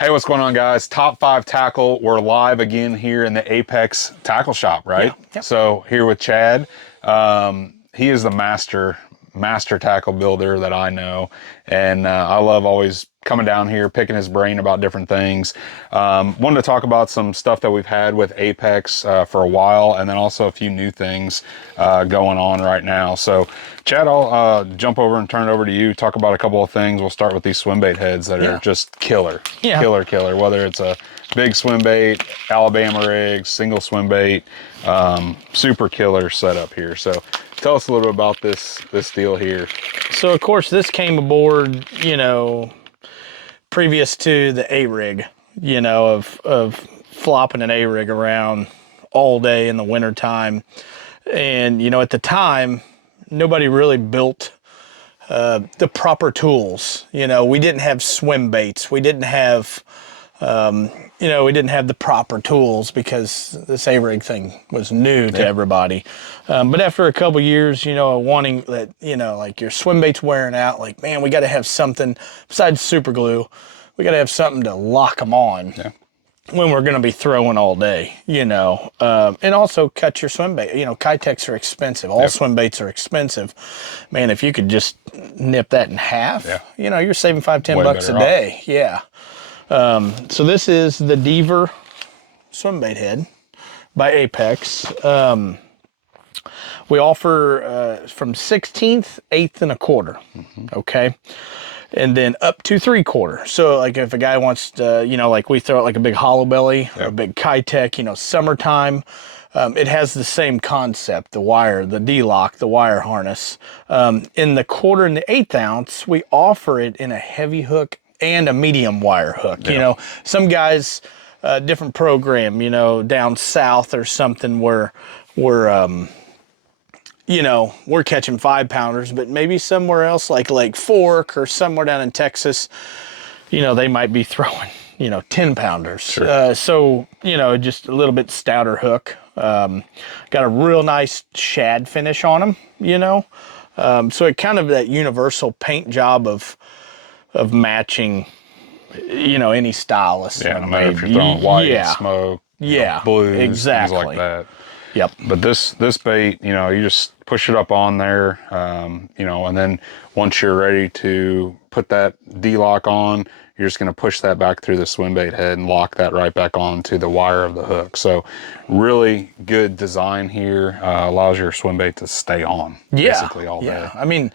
Hey, what's going on, guys? Top 5 Tackle. We're live again here in the Apex Tackle Shop, right? Yeah. Yep. So here with Chad. He is the master tackle builder that I know, and I love always coming down here, picking his brain about different things. Wanted to talk about some stuff that we've had with Apex for a while, and then also a few new things going on right now. So, Chad, I'll jump over and turn it over to you. Talk about a couple of things. We'll start with these swim bait heads that are Yeah. just killer, Yeah. killer. Whether it's a big swim bait, Alabama rigs, single swim bait, super killer setup here. So, tell us a little bit about this deal here. So of course this came aboard, previous to the A rig, of flopping an A rig around all day in the wintertime. And at the time, nobody really built the proper tools. We didn't have swim baits. We didn't have we didn't have the proper tools because this A-rig thing was new to everybody. But after a couple years, wanting that, like your swim bait's wearing out, like, man, we got to have something besides super glue. We got to have something to lock them on when we're going to be throwing all day, and also cut your swim bait. Kitex are expensive. All swim baits are expensive. Man, if you could just nip that in half, you're saving $5-10 a day. Yeah. So this is the Deaver swim bait head by Apex. We offer from 16th, 1/8 and 1/4. Okay. And then up to 3/4. So like if a guy wants to, like we throw it like a big hollow belly or a big Kitech, summertime, it has the same concept, the wire, the D-lock, the wire harness. In the 1/4 and the 1/8 ounce, we offer it in a heavy hook and a medium wire hook. Some guys, different program, down south or something where we're catching 5-pounders, but maybe somewhere else like Lake Fork or somewhere down in Texas, they might be throwing, 10-pounders. Sure. So, just a little bit stouter hook. Got a real nice shad finish on them, so it kind of that universal paint job of matching, any stylus. Yeah, no matter if you're throwing white, smoke, blues, exactly. things like that. Yep. But this bait, you just push it up on there, and then once you're ready to put that D-lock on, you're just going to push that back through the swim bait head and lock that right back onto the wire of the hook. So really good design here, allows your swim bait to stay on basically all day. I mean,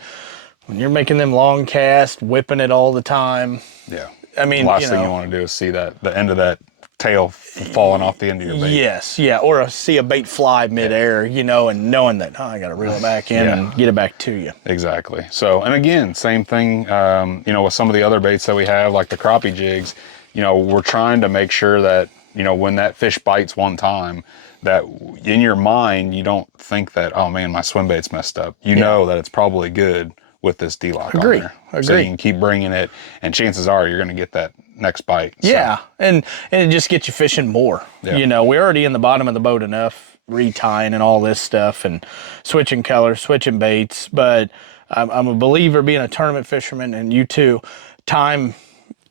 when you're making them long casts, whipping it all the time. Yeah. I mean, the last thing you want to do is see the end of that tail falling off the end of your bait. Yes, or see a bait fly midair, and knowing that, I got to reel it back in and get it back to you. Exactly. So, and again, same thing, with some of the other baits that we have, like the crappie jigs, we're trying to make sure that, when that fish bites one time, that in your mind, you don't think that, oh man, my swim bait's messed up. You know that it's probably good with this D-lock on there. So you can keep bringing it, and chances are you're going to get that next bite. So. Yeah, and it just gets you fishing more. Yeah. We're already in the bottom of the boat enough, retying and all this stuff, and switching colors, switching baits. But I'm a believer, being a tournament fisherman, and you too, time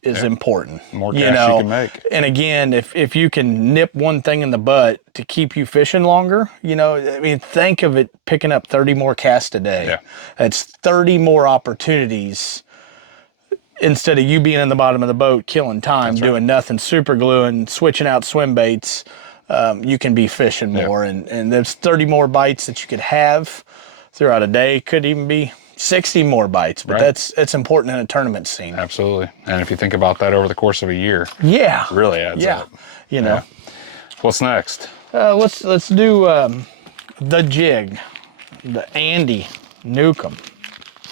is important. The more cash you can make. And again, if you can nip one thing in the butt to keep you fishing longer, think of it picking up 30 more casts a day. Yeah. That's 30 more opportunities instead of you being in the bottom of the boat killing time, doing nothing, super gluing, switching out swim baits. You can be fishing more, and there's 30 more bites that you could have throughout a day. Could even be 60 more bites, but that's important in a tournament scene. Absolutely. And if you think about that over the course of a year, really adds up. What's next? Let's do the jig, the Andy Newcomb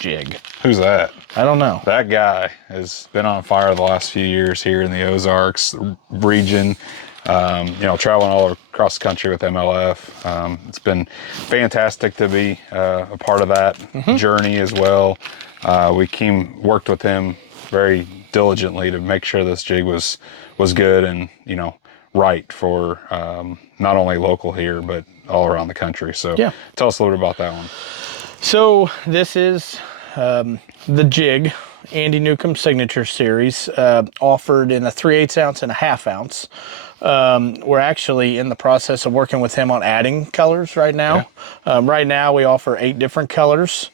jig. Who's that? I don't know. That guy has been on fire the last few years here in the Ozarks region. Traveling all across the country with MLF. It's been fantastic to be a part of that journey as well. We worked with him very diligently to make sure this jig was good and, right for not only local here, but all around the country. So tell us a little bit about that one. So this is the jig, Andy Newcomb Signature Series, offered in a 3/8 ounce and a 1/2 ounce. We're actually in the process of working with him on adding colors right now. Yeah. Right now we offer 8 different colors.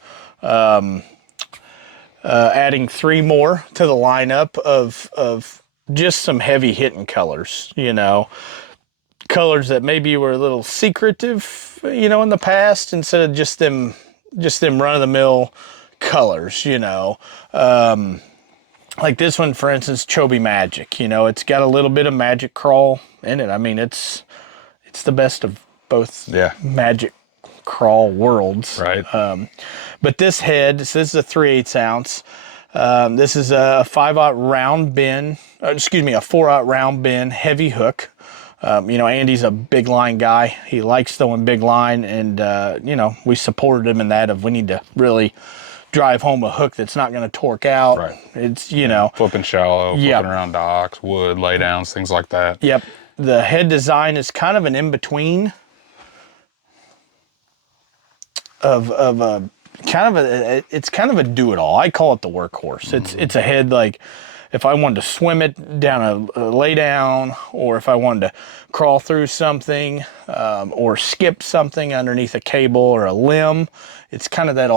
Adding 3 more to the lineup of just some heavy hitting colors, you know, colors that maybe were a little secretive, you know, in the past, instead of just them run of the mill colors, you know. Like this one, for instance, Chobe Magic, you know, it's got a little bit of magic crawl in it. I mean, it's the best of both magic crawl worlds. Right. But this head, this is a 3/8 ounce. This is a 5/0 round bend, a 4/0 round bend heavy hook. You know, Andy's a big line guy. He likes throwing big line, and you know, we supported him in that of we need to really drive home a hook that's not going to torque out. Right. It's, you know, flipping shallow, flipping around docks, wood, laydowns, things like that. Yep. The head design is kind of an in-between of a kind of a, it's kind of a do-it-all. I call it the workhorse. It's a head like if I wanted to swim it down a lay down, or if I wanted to crawl through something, or skip something underneath a cable or a limb, it's kind of that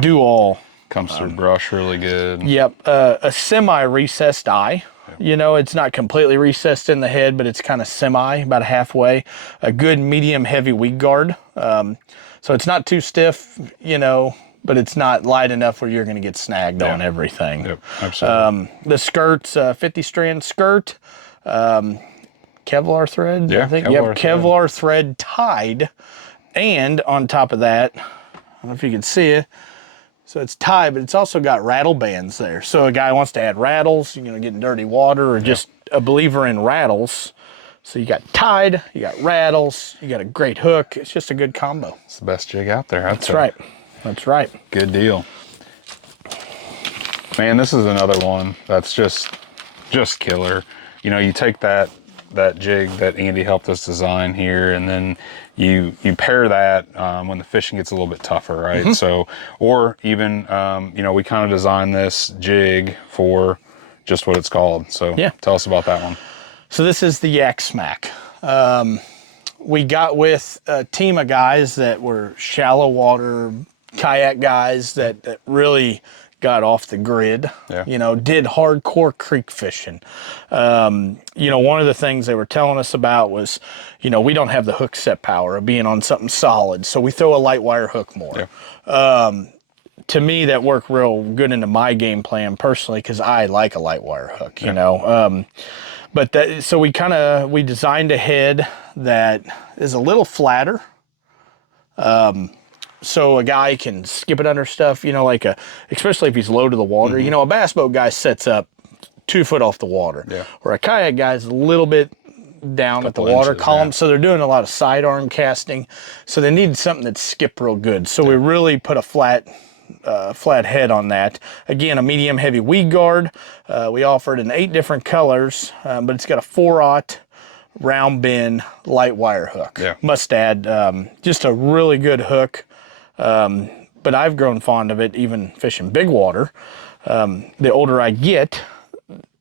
do-all. Comes through brush really good. Yep. A semi-recessed eye. Yep. You know, it's not completely recessed in the head, but it's kind of semi, about halfway. A good medium heavy weed guard. So it's not too stiff, you know, but it's not light enough where you're going to get snagged on everything. Yep, absolutely. The skirt's 50 strand skirt, Kevlar thread, yeah, I think. Kevlar thread tied. And on top of that, I don't know if you can see it, so it's tied, but it's also got rattle bands there. So a guy wants to add rattles, you know, get in dirty water, or just a believer in rattles. So you got tied, you got rattles, you got a great hook. It's just a good combo. It's the best jig out there. That's right. That's right. Good deal. Man, this is another one that's just killer. You know, you take that jig that Andy helped us design here, and then you pair that when the fishing gets a little bit tougher, right? Mm-hmm. So, or even, you know, we kind of designed this jig for just what it's called. So tell us about that one. So this is the Yak Smack. We got with a team of guys that were shallow water kayak guys that really got off the grid, you know, did hardcore creek fishing. You know, one of the things they were telling us about was, you know, we don't have the hook set power of being on something solid, so we throw a light wire hook more. To me, that worked real good into my game plan personally, because I like a light wire hook, you know. But that, so we designed a head that is a little flatter. So a guy can skip it under stuff, you know, like especially if he's low to the water. You know, a bass boat guy sets up 2 foot off the water. Or a kayak guy's a little bit down at the water column. So they're doing a lot of sidearm casting. So they need something that skip real good. So we really put a flat head on that. Again, a medium heavy weed guard. We offered in 8 different colors, but it's got a 4/0 round bend light wire hook. Must add, just a really good hook. But I've grown fond of it even fishing big water. The older I get,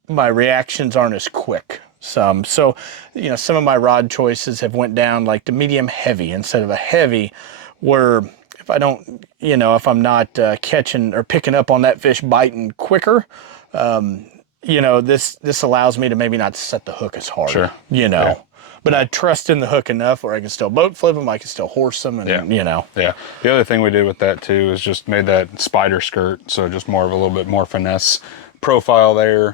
my reactions aren't as quick. So, you know, some of my rod choices have went down like to medium heavy instead of a heavy, where if I don't, you know, if I'm not catching or picking up on that fish biting quicker, you know, this allows me to maybe not set the hook as hard, you know. But I trust in the hook enough where I can still boat flip them, I can still horse them, and you know. The other thing we did with that too is just made that spider skirt, so just more of a little bit more finesse profile there.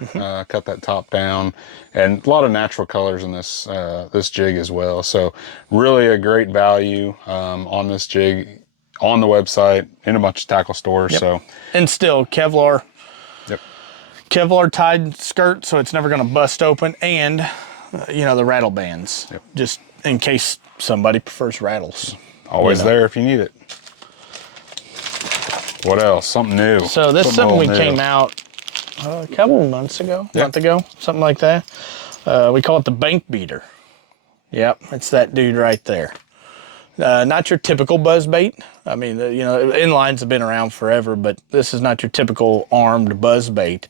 Cut that top down, and a lot of natural colors in this this jig as well. So really a great value on this jig on the website, in a bunch of tackle stores. So, and still Kevlar. Kevlar tied skirt, so it's never going to bust open, and you know, the rattle bands, just in case somebody prefers rattles. Always there if you need it. What else? Something new. So this is something we came out a couple months ago, month ago, something like that. We call it the bank beater. Yep, it's that dude right there. Not your typical buzz bait. I mean, inlines have been around forever, but this is not your typical armed buzz bait.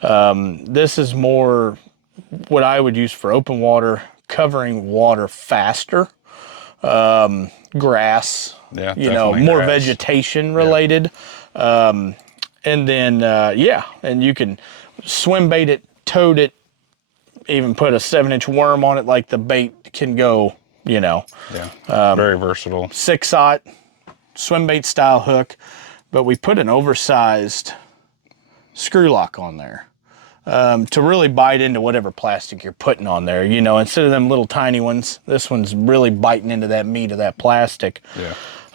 This is more what I would use for open water, covering water faster, grass, Yeah, more grass. vegetation related. And then, and you can swim bait it, toad it, even put a 7-inch worm on it, like the bait can go, very versatile. 6-aught swim bait style hook, but we put an oversized screw lock on there to really bite into whatever plastic you're putting on there. Instead of them little tiny ones, this one's really biting into that meat of that plastic.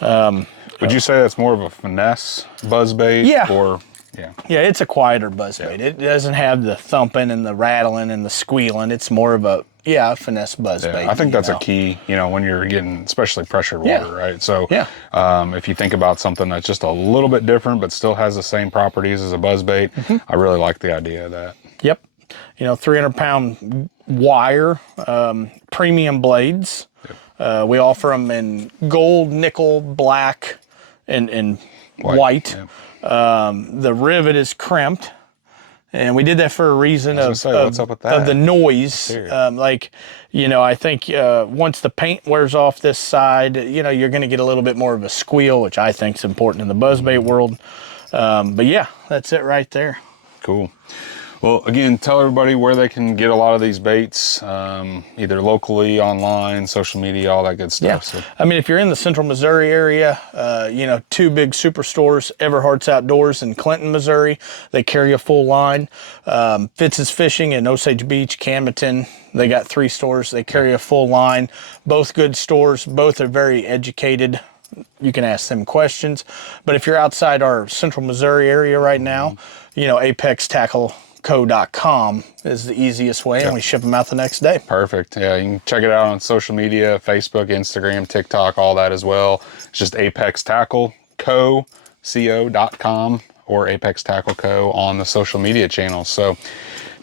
Yeah. Would you say that's more of a finesse buzz bait? Yeah. Or Yeah, it's a quieter buzz bait. It doesn't have the thumping and the rattling and the squealing. It's more of a finesse buzz bait. I think that's a key, when you're getting especially pressured water, right? So if you think about something that's just a little bit different but still has the same properties as a buzz bait, I really like the idea of that. Yep. 300-pound wire, premium blades. We offer them in gold, nickel, black, and white. Yeah. The rivet is crimped, and we did that for a reason what's up with that? of the noise. I think once the paint wears off this side, you're going to get a little bit more of a squeal, which I think is important in the buzzbait world. But yeah, that's it right there. Cool. Well, again, tell everybody where they can get a lot of these baits, either locally, online, social media, all that good stuff. Yeah. So. I mean, if you're in the central Missouri area, 2 big superstores, Everhart's Outdoors in Clinton, Missouri. They carry a full line. Fitz's Fishing in Osage Beach, Camden. They got 3 stores. They carry a full line. Both good stores. Both are very educated. You can ask them questions. But if you're outside our central Missouri area right now, apextackleco.com is the easiest way, and we ship them out the next day. Perfect. Yeah, you can check it out on social media, Facebook, Instagram, TikTok, all that as well. It's just apextackleco.com or Apex Tackle Co. on the social media channels. So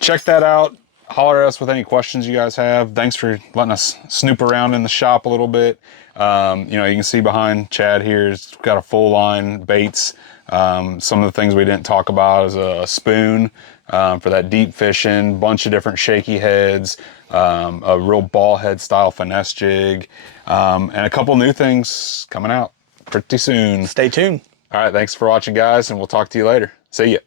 check that out. Holler at us with any questions you guys have. Thanks for letting us snoop around in the shop a little bit. You can see behind Chad here, he's got a full line baits. Some of the things we didn't talk about is a spoon for that deep fishing, bunch of different shaky heads, a real ball head style finesse jig, and a couple new things coming out pretty soon. Stay tuned. All right, thanks for watching, guys, and we'll talk to you later. See ya.